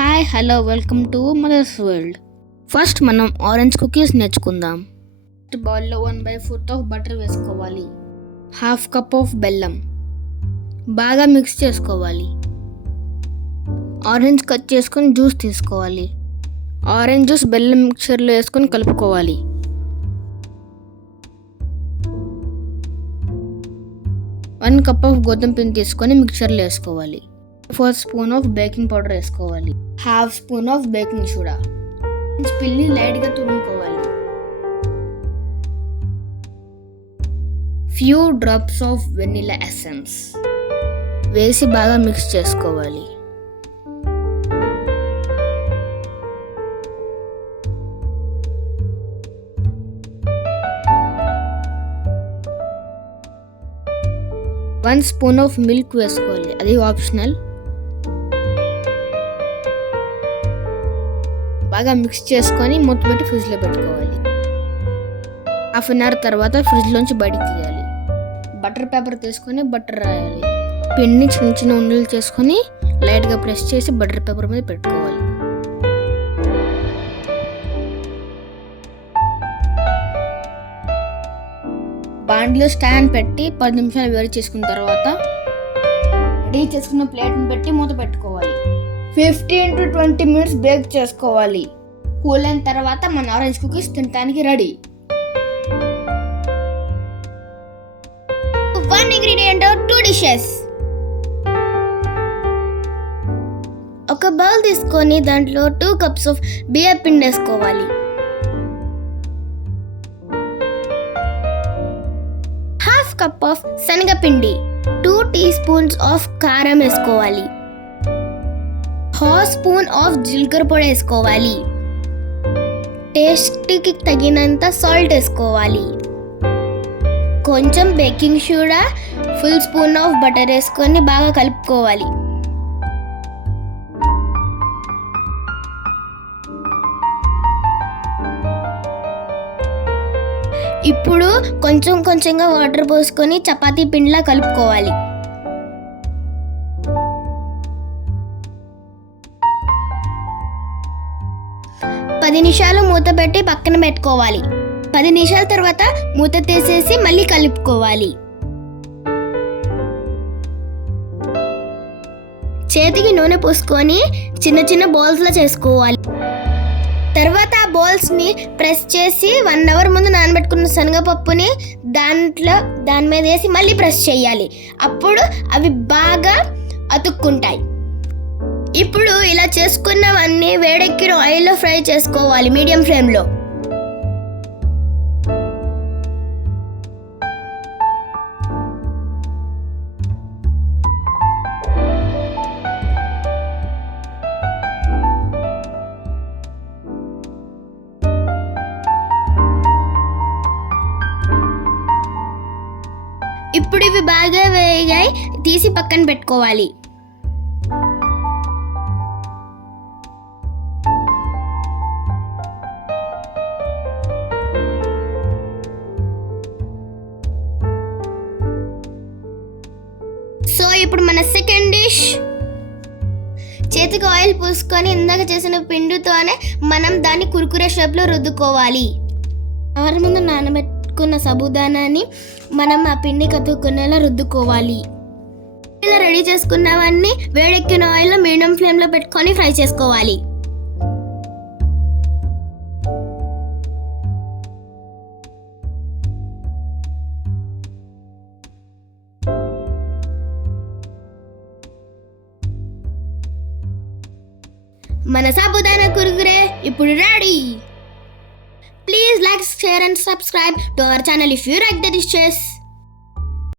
Hi hello welcome to mother's world. First మనం orange cookies నేర్చుకుందాం. బౌల్లో 1/4 ఆఫ్ బటర్ వేసుకోవాలి. హాఫ్ కప్ ఆఫ్ బెల్లం బాగా మిక్స్ చేసుకోవాలి. ఆరెంజ్ కట్ చేసుకొని జ్యూస్ తీసుకోవాలి. ఆరెంజ్ జ్యూస్ బెల్లం మిక్చర్లో వేసుకొని కలుపుకోవాలి. వన్ కప్ ఆఫ్ గోధుమ పిండి తీసుకొని మిక్చర్లో వేసుకోవాలి. 4 స్పూన్ ఆఫ్ బేకింగ్ పౌడర్ వేసుకోవాలి. Half spoon of baking soda. పిండిని లైట్గా తురుముకోవాలి. Few drops of vanilla essence వేసి బాగా మిక్స్ చేసుకోవాలి. వన్ స్పూన్ ఆఫ్ మిల్క్ వేసుకోవాలి, అది ఆప్షనల్. బాగా మిక్స్ చేసుకొని మూత పెట్టి ఫ్రిడ్జ్లో పెట్టుకోవాలి. హాఫ్ అన్ అవర్ తర్వాత ఫ్రిడ్జ్లోంచి బయటికి తీయాలి. బటర్ పేపర్ తీసుకొని బటర్ రాయాలి. పిండిని చిన్న చిన్న ఉండలు చేసుకొని లైట్గా ప్రెస్ చేసి బటర్ పేపర్ మీద పెట్టుకోవాలి. బాండ్లో స్టాండ్ పెట్టి 10 నిమిషాలు వేడి చేసుకున్న తర్వాత రెడీ చేసుకున్న ప్లేట్ని పెట్టి మూత పెట్టుకోవాలి. 15 to 20 minutes బేక్ చేసుకోవాలి. కూల్ అయిన తర్వాత మన ఆరెంజ్ కుకీస్ తినడానికి రెడీ. 1 ingredient or 2 dishes. ఒక బౌల్ తీసుకొని దాంట్లో 2 cups ఆఫ్ బియ్యం పిండి వేసుకోవాలి. హాఫ్ కప్ ఆఫ్ శనగపిండి, 2 teaspoons ఆఫ్ కారం వేసుకోవాలి. హాఫ్ స్పూన్ ఆఫ్ జీలకర్ర పొడి వేసుకోవాలి. టేస్ట్కి తగినంత సాల్ట్ వేసుకోవాలి. కొంచెం baking soda, full spoon of butter వేసుకొని బాగా కలుపుకోవాలి. ఇప్పుడు కొంచెం కొంచెంగా వాటర్ పోసుకొని చపాతీ పిండిలా కలుపుకోవాలి. పది నిమిషాలు మూత పెట్టి పక్కన పెట్టుకోవాలి. 10 నిమిషాల తర్వాత మూత తీసేసి మళ్ళీ కలుపుకోవాలి. చేతికి నూనె పూసుకొని చిన్న చిన్న బాల్స్లా చేసుకోవాలి. తర్వాత ఆ బాల్స్ని ప్రెస్ చేసి 1 hour ముందు నానబెట్టుకున్న శనగపప్పుని దాని మీద వేసి మళ్ళీ ప్రెస్ చేయాలి. అప్పుడు అవి బాగా అతుక్కుంటాయి. ఇప్పుడు ఇలా చేసుకున్నవన్నీ వేడెక్కిన ఆయిల్లో ఫ్రై చేసుకోవాలి మీడియం ఫ్లేమ్లో. ఇప్పుడు ఇవి బాగా వేగాయి, తీసి పక్కన పెట్టుకోవాలి. సో ఇప్పుడు మన సెకండ్ డిష్. చేతికి ఆయిల్ పూసుకొని ఇందాక చేసిన పిండితోనే మనం దాన్ని కుర్కురే షేప్లో రుద్దుకోవాలి. అవర్ ముందు నానబెట్టుకున్న సాబుదానాన్ని మనం ఆ పిండి కతుక్కునేలా రుద్దుకోవాలి. ఇలా రెడీ చేసుకున్నవన్నీ వేడెక్కిన ఆయిల్లో మీడియం ఫ్లేమ్లో పెట్టుకొని ఫ్రై చేసుకోవాలి. మన సాబుదానా కుర్కురే ఇప్పుడు ready. Please like, share and subscribe to our channel if you like the dishes.